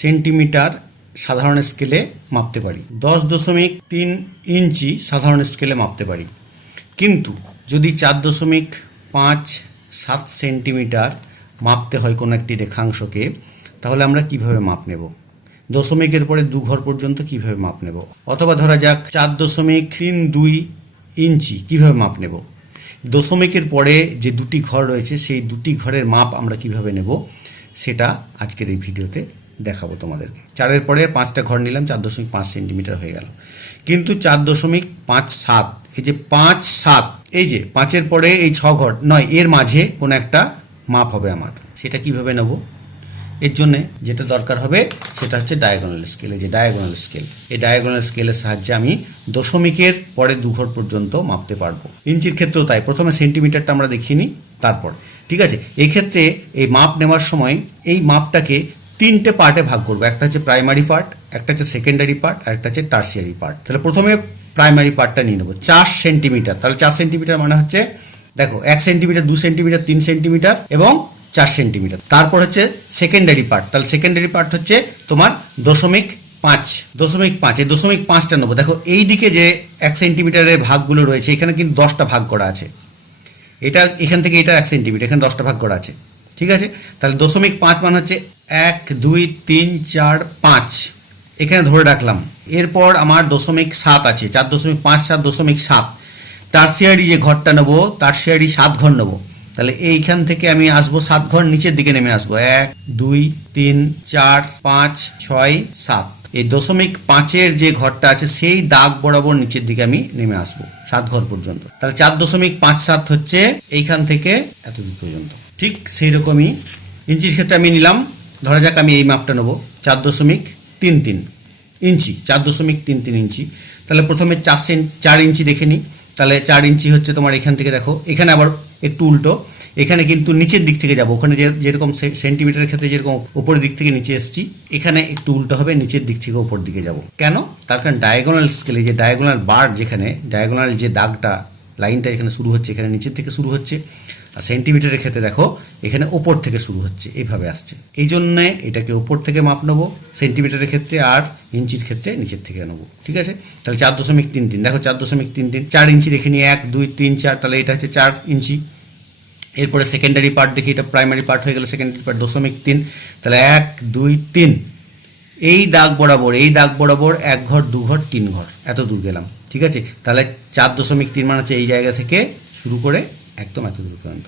Centimetre সাধারণ স্কেলে মাপতে পারি, 10.3 ইঞ্চি সাধারণ স্কেলে মাপতে পারি। কিন্তু যদি 4.57 সেন্টিমিটার মাপতে হয় কোনো একটি রেখাংশকে, তাহলে আমরা কিভাবে মাপ নেব? দশমিকের পরে 2 ঘর পর্যন্ত কিভাবে মাপ নেব? অথবা ধরা যাক 4.32 ইঞ্চি কিভাবে মাপ নেব? দশমিকের পরে যে দুটি ঘর রয়েছে সেই দুটি ঘরের মাপ আমরা কিভাবে নেব সেটা আজকের এই ভিডিওতে দেখাবো তোমাদেরকে। 4-এর পরে 5টা ঘর নিলাম, 4.5 সেন্টিমিটার হয়ে গেল। কিন্তু 4.57, এই যে 5-7, এই যে 5-এর পরে এই 6 ঘর নয়, এর মাঝে কোনো একটা মাপ হবে আমার, সেটা কিভাবে নেব? এর জন্যে যেটা দরকার হবে সেটা হচ্ছে ডায়াগোনাল স্কেল। এই যে ডায়াগোনাল স্কেল, এই ডায়াগোনাল স্কেলের সাহায্যে আমি দশমিকের পরে 2 ঘর পর্যন্ত মাপতে পারবো। ইঞ্চির ক্ষেত্রেও তাই, প্রথমে সেন্টিমিটারটা আমরা দেখিয়ে নিই, তারপর ঠিক আছে। এই ক্ষেত্রে এই মাপ নেওয়ার সময় এই মাপটাকে 3টে পার্টে ভাগ করবো। একটা হচ্ছে প্রাইমারি পার্ট, একটা হচ্ছে সেকেন্ডারি পার্ট, আর একটা হচ্ছে টার্সিয়ারি পার্ট। তাহলে প্রথমে প্রাইমারি পার্টটা নিয়ে নেবো, 4 সেন্টিমিটার। তাহলে 4 সেন্টিমিটার মানে হচ্ছে দেখো 1 সেন্টিমিটার, 2 সেন্টিমিটার, 3 সেন্টিমিটার এবং 4 সেন্টিমিটার। তারপর হচ্ছে সেকেন্ডারি পার্ট, তাহলে সেকেন্ডারি পার্ট হচ্ছে তোমার 0.5। এই 0.5টা নেবো। দেখো এই দিকে যে 1 সেন্টিমিটারের ভাগগুলো রয়েছে, এখানে কিন্তু 10টা ভাগ করা আছে। এটা এখান থেকে এটা 1 সেন্টিমিটার, এখানে 10টা ভাগ করা আছে, ঠিক আছে। তাহলে 0.5 মানে হচ্ছে 1, 2, 3, 4, 5, এখানে ধরে রাখলাম। এরপর আমার 0.7 আছে, 4.57, 0.7। টার্সিয়ারি যে ঘরটা নেবো, টার্সিয়ারি 7 ঘর নেবো। তাহলে এইখান থেকে আমি আসবো 7 ঘর নিচের দিকে নেমে আসবো, 1, 2, 3, 4, 5, 6, 7। এই 0.5-এর যে ঘরটা আছে সেই দাগ বরাবর নিচের দিকে আমি নেমে আসবো 7 ঘর পর্যন্ত। তাহলে 4.57 হচ্ছে এইখান থেকে এতদূর পর্যন্ত। ঠিক সেই রকমই ইঞ্চির ক্ষেত্রে আমি নিলাম, ধরা যাক আমি এই মাপটা নেবো 4.33 ইঞ্চি, 4.33 ইঞ্চি। তাহলে প্রথমে 4 ইঞ্চি দেখে নিই। তাহলে 4 ইঞ্চি হচ্ছে তোমার এখান থেকে, দেখো এখানে আবার একটু উল্টো, এখানে কিন্তু নিচের দিক থেকে যাব। ওখানে যেরকম সেন্টিমিটারের ক্ষেত্রে যেরকম উপরের দিক থেকে নিচে এসেছি, এখানে একটু উল্টো হবে, নিচের দিক থেকে উপর দিকে যাব। কেন? তার কারণ ডায়াগোনাল স্কেলে যে ডায়াগোনাল বার, যেখানে ডায়াগোনাল যে দাগটা, লাইনটা এখানে শুরু হচ্ছে, এখানে নিচের থেকে শুরু হচ্ছে। আর সেন্টিমিটারের ক্ষেত্রে দেখো এখানে ওপর থেকে শুরু হচ্ছে, এইভাবে আসছে। এই জন্যে এটাকে ওপর থেকে মাপ নেবো সেন্টিমিটারের ক্ষেত্রে, আর ইঞ্চির ক্ষেত্রে নিচের থেকে নেবো, ঠিক আছে। তাহলে 4.33, দেখো 4.33, 4 ইঞ্চি রেখে নিয়ে 1, 2, 3, 4, তাহলে এটা হচ্ছে 4 ইঞ্চি। এরপরে সেকেন্ডারি পার্ট দেখি, এটা প্রাইমারি পার্ট হয়ে গেল, সেকেন্ডারি পার্ট 0.3। তাহলে 1, 2, 3, এই দাগ বরাবর 1 ঘর, 2 ঘর, 3 ঘর, এত দূর গেলাম, ঠিক আছে। তাহলে 4.3 মানে হচ্ছে এই জায়গা থেকে শুরু করে একদম এত দূর পর্যন্ত।